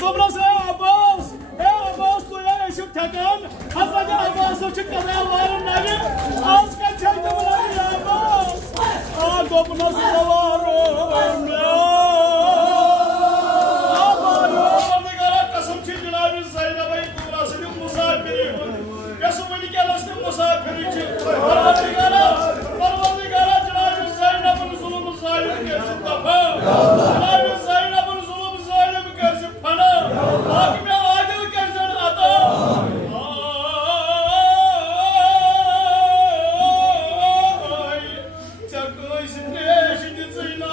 Dobrası Abbas. Abbas duyar eşim tekan. Hazreti Abbas'ı çık kadar varım nari. Az kaçaydı bunları ya Abbas. Dobrası da varım ya. Aman gara kasım ki Cenab-ı Zeynep'in kumrasının musafiri. Yasumuni kelasının musafiri için. Parvazigara Cenab-ı Zeynep'in zulümü zalimi gelsin tafa. Cenab-ı Zeynep'in zulümü zalimi gelsin bana. Hakime adil gelsin ata. Ay, çakı içinde şimdi Zeynep.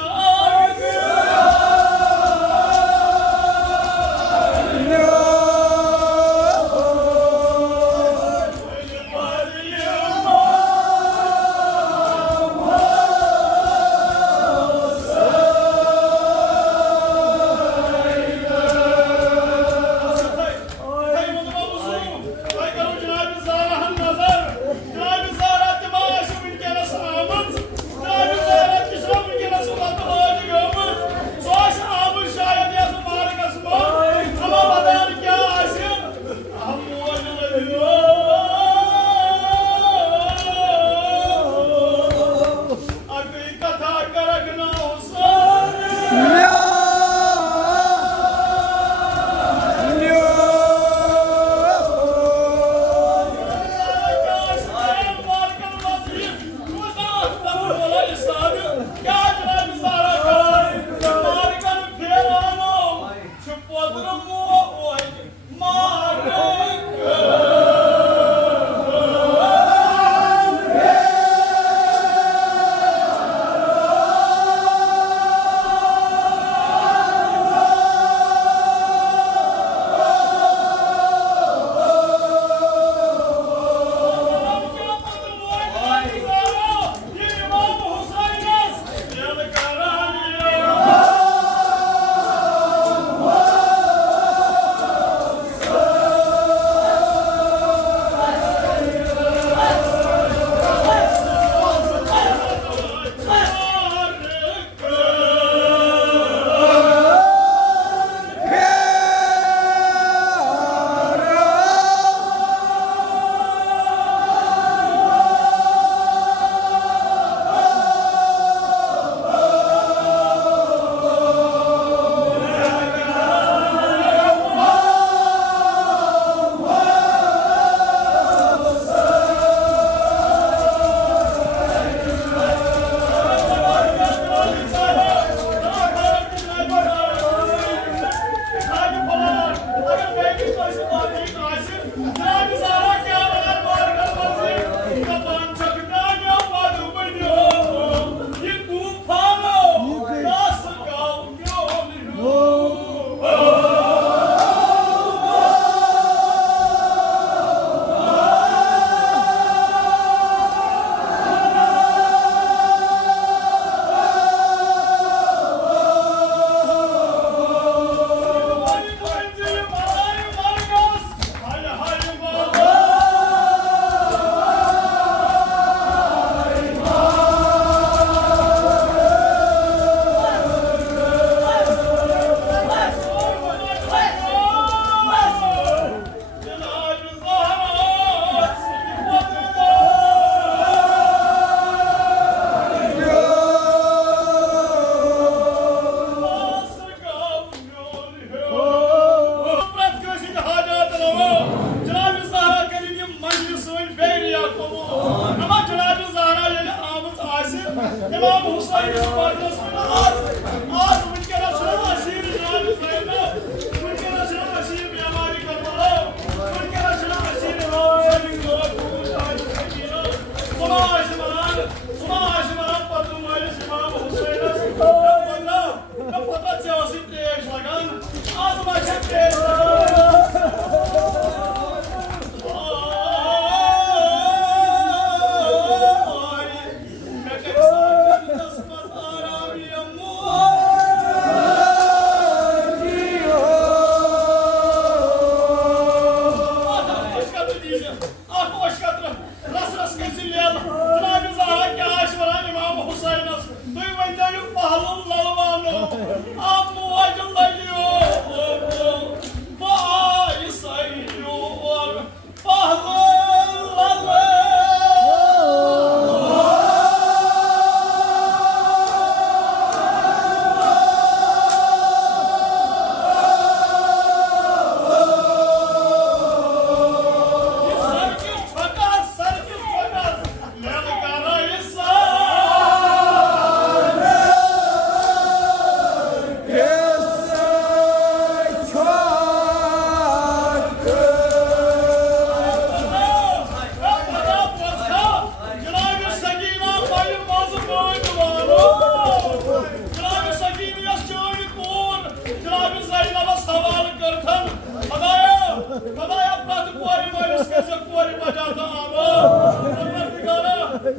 खुदाया प्रात कोरी मालिस कैसे कोरी बजाता आवा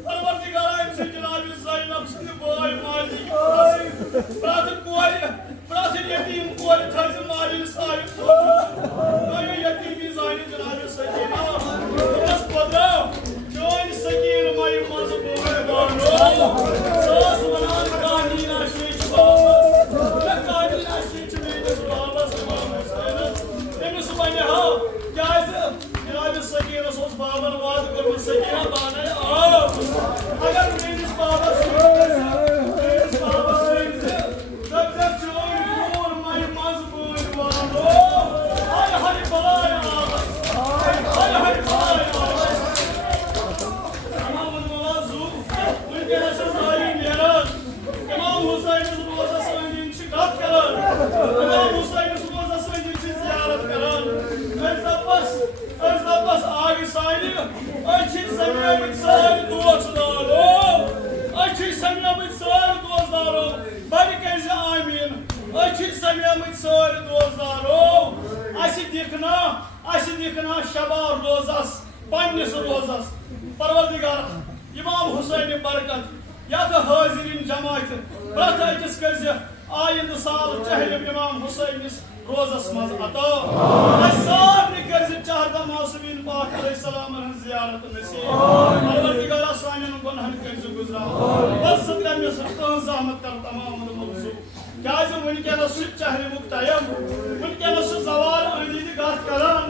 परवरदिगारा इनसे जनाब ज़ैनब सिंह बोय माली प्रात कोरी प्रात यतीम कोरी थर्ज माली सारी कोई यतीमी ज़ानी जनाब सकीना बस पदरा जोइन सकीन माई मज बोय बानो सास वनान कानीना शीच बाबा कानीना शीच मेरे बाबा इमाम हुसैन एमिस वने हा जायज जनाब सकीना सोस बाबा वाद कर सकीना बाने अगर मेरे बाबा से तब तक जोइन कोर माई मज बोय बानो हाय हाय बलाया हाय हाय बलाया इमाम मुलाजू उनके नशर सारी मेराज इमाम हुसैन रोजा संगीन शिकायत करन इमाम हुसैन रोजा संगीन जियारत करन अज़बस आगे साइड अच्छी समियामत सारी दोस्तदारो अच्छी समियामत सारी दोस्तदारो बड़ी कैसे आमीन अच्छी समियामत सारी दोस्तदारो ऐसी दिखना शबा रोज़स पन्निस रोज़स परवरदिगार इमाम हुसैन बरकत या तो हाजिरीन जमात प्रत अकिस कर आइंद साल चहलम इमाम हुसैन रोज़स मज अता सारे कर चाहता मासूमीन पाक अलैहिस्सलाम ज़ियारत नसीब परवरदिगार सानिन गुनाहन कर गुजरा बस तमिस ज़हमत कर तमाम मौजू क्या वनकस चहलमुक टाइम वनकस जवार अंदीद कत करान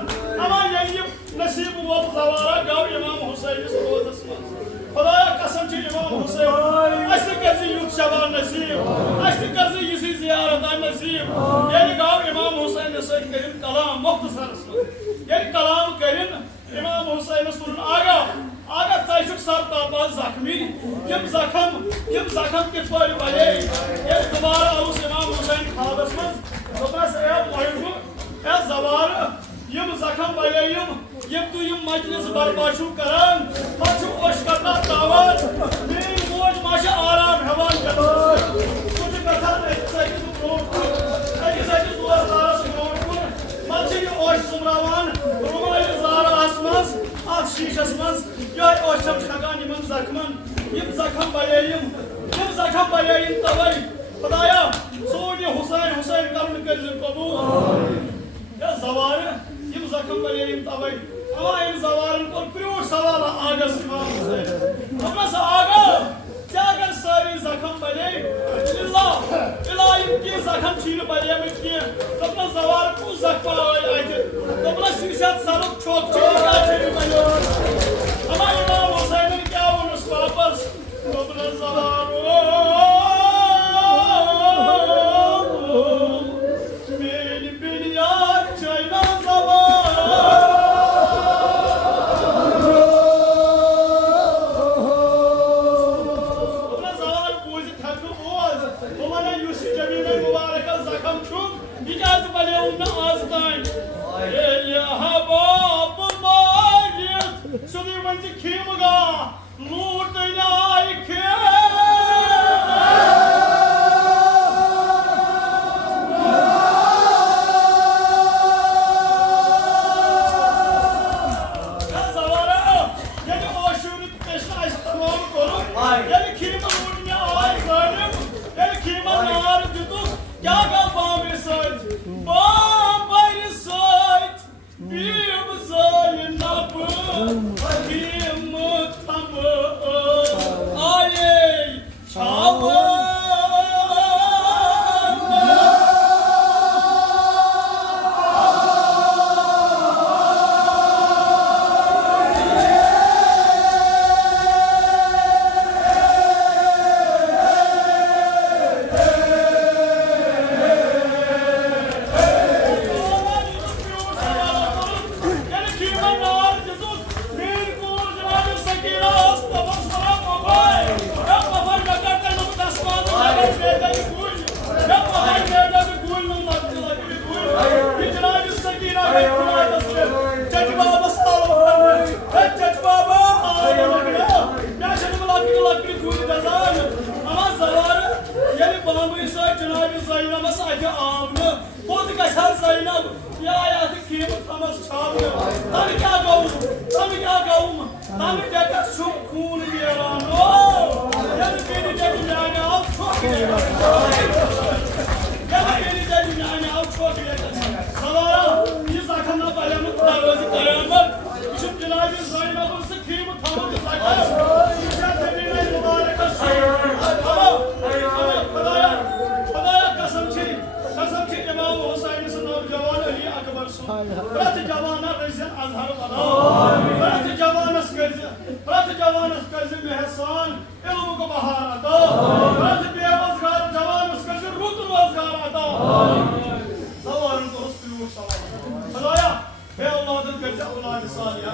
अमा ये नसीब वो जवारा गो इमाम हुसैन रोज़स मज खुदाया कसम इमाम हुसैन अस कर युथ शबा नसीब अस कर इसी ज़ियारत नसीब ये गो इमाम हुसैन सत कर कलाम मुख्तसर ये कलाम कर इमाम हुसैन तुन आगा तक सर तापा जख्मी यम जखम कित पे बले ये दोबारा आउस इमाम हुसैन खाबस मज दोपस ए महबूब ए जवार यम जखम बले यम तु यम मजलिस बर्बाशु करान पछु ओश करना तावन मेरी मोज माशा आराम हवान करना कुछ कथा सही नोट सही दोस्तारस नोट मछी ओश सुमरावान रुमाल ज़ारा आसमस आप शीशस मस यो ओश छगान यमन जखमन यम जखम बले यम तवै खुदाया सोन हुसैन करन कर कबूल या जवार यम जखम बले यम तवै अमा इन जवारन को प्योर सवाल आगस इमाम हुसैन हमस आगा क्या अगर सारी जखम बले इला इनकी जखम छीन बले में की तब जवार को जखम आए तब शीशत सरुक चौक का छीन बले अमा इमाम हुसैन क्या उनस वापस तब जवार मेरी यार चाइना तमस छाव तम क्या गऊ तम डेकस छु खून गिरान ओ यद बेनी डेक जाने आओ छोक यद बेनी डेक जाने आओ छोक सवारा ये जखम ना पहले मुत रोज कयामत इस जनाब ज़ैनब से खीम थाम सका इसे देने मुबारक खुदाया कसम छी इमाम हुसैन से नौजवान अली अकबर सु प्रत जवाना रज़ियन अजहर बना प्रत जवानस कर्ज मेहसान इल्म को बहार अता प्रत बेरोजगार जवानस कर्ज रुत रोजगार अता सवारन को हस्ती सवार खुदाया बे औलादन कर्ज औलाद सालिया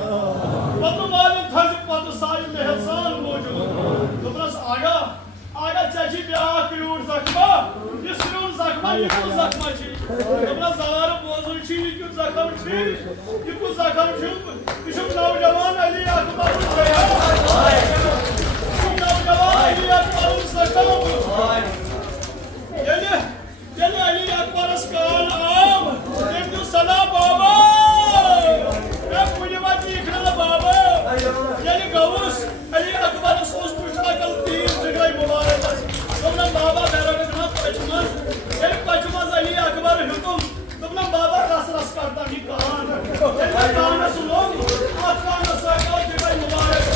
पत मालूम थज पत साई मेहसान मौजूद दुबरस आगा चाची ब्याह क्रूर जख्मा ये क्रूर जख्मा ये क्रूर जख्मा छी हमरा जार बोझल छी ये क्रूर जख्म छी ये क्रूर जख्म छी इस नौजवान अली अकबर गया नौजवान अली अकबर सकम ये अली अकबर कान आम एक सदा बाबा मैं मुझे बात लिखना बाबा ये गौस अली अकबर सोच पूछा कल तीन जगह मुबारक तुमने बाबा बैरगना पचमन एक पचमन अली अकबर हुकुम तुमने बाबा रस करता ही कान कान सुनो कान सरकार जगह मुबारक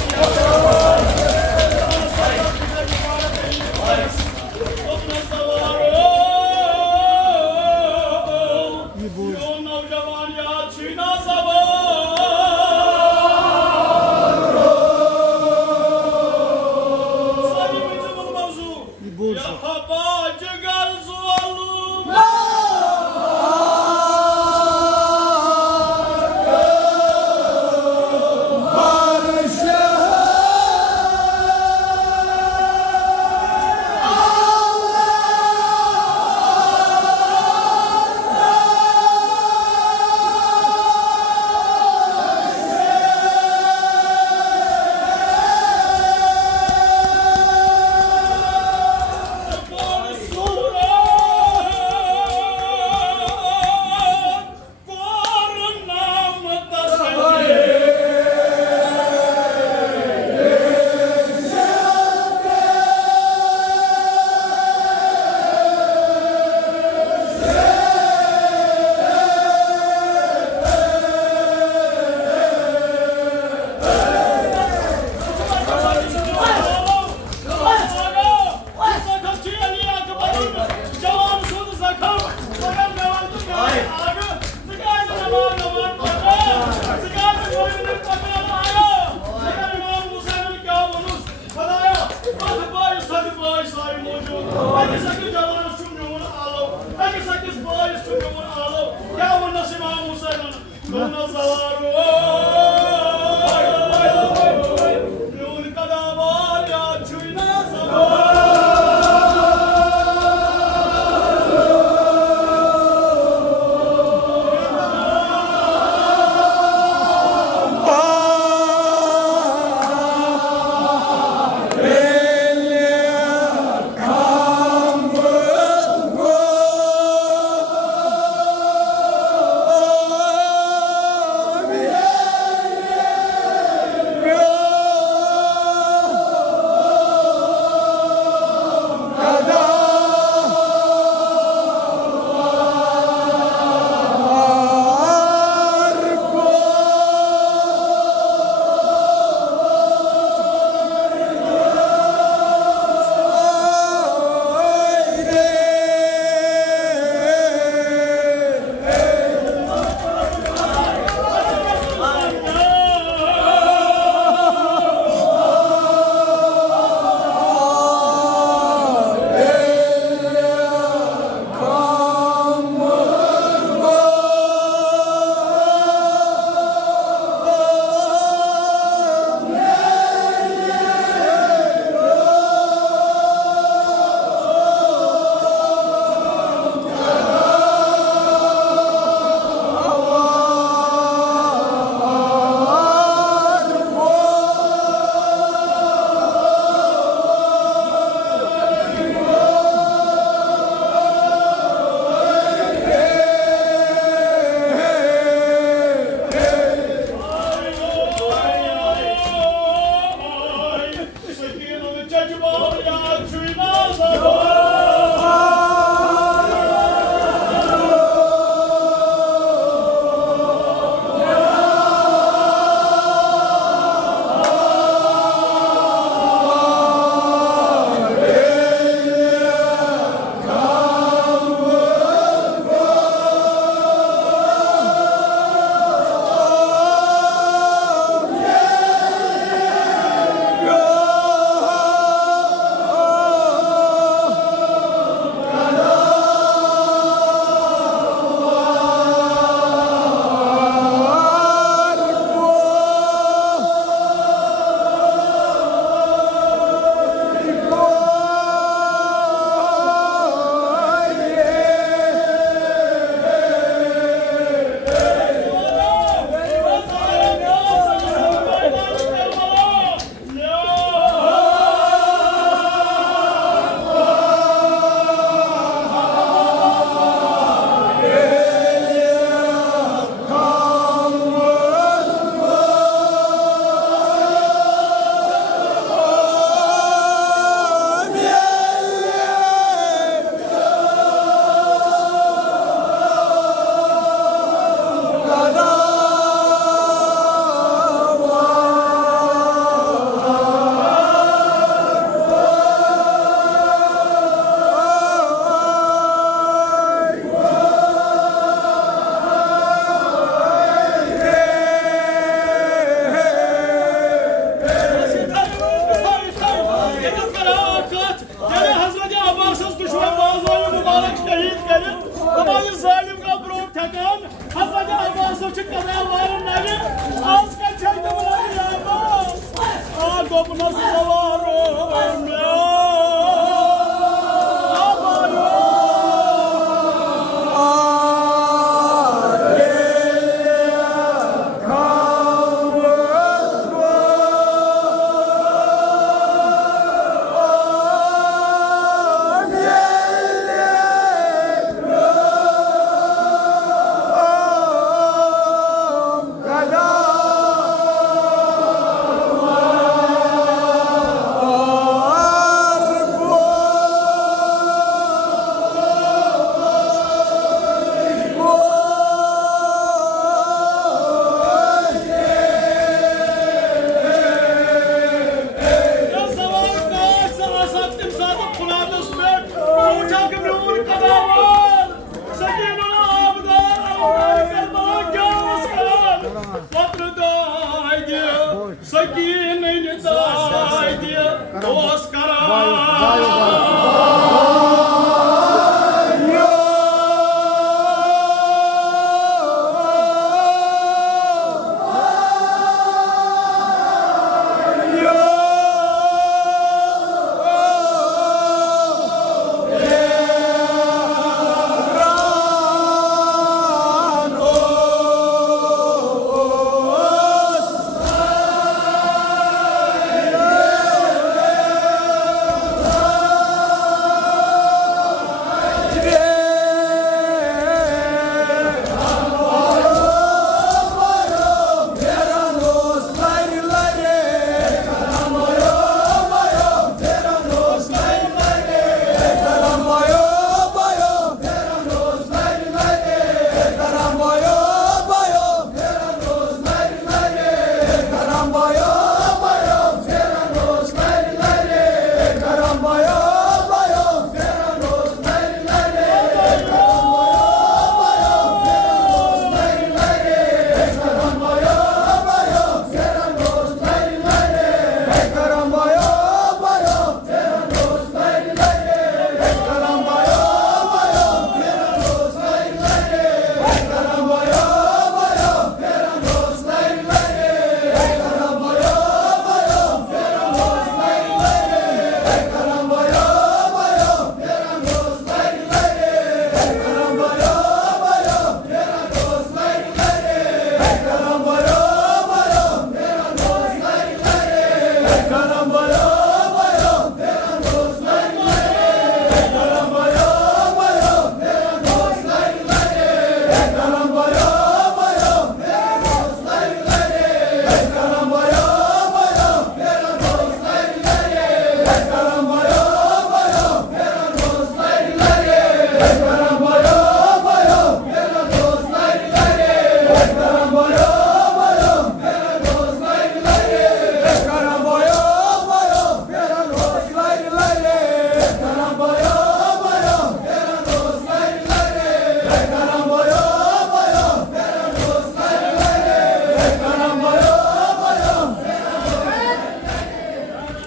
की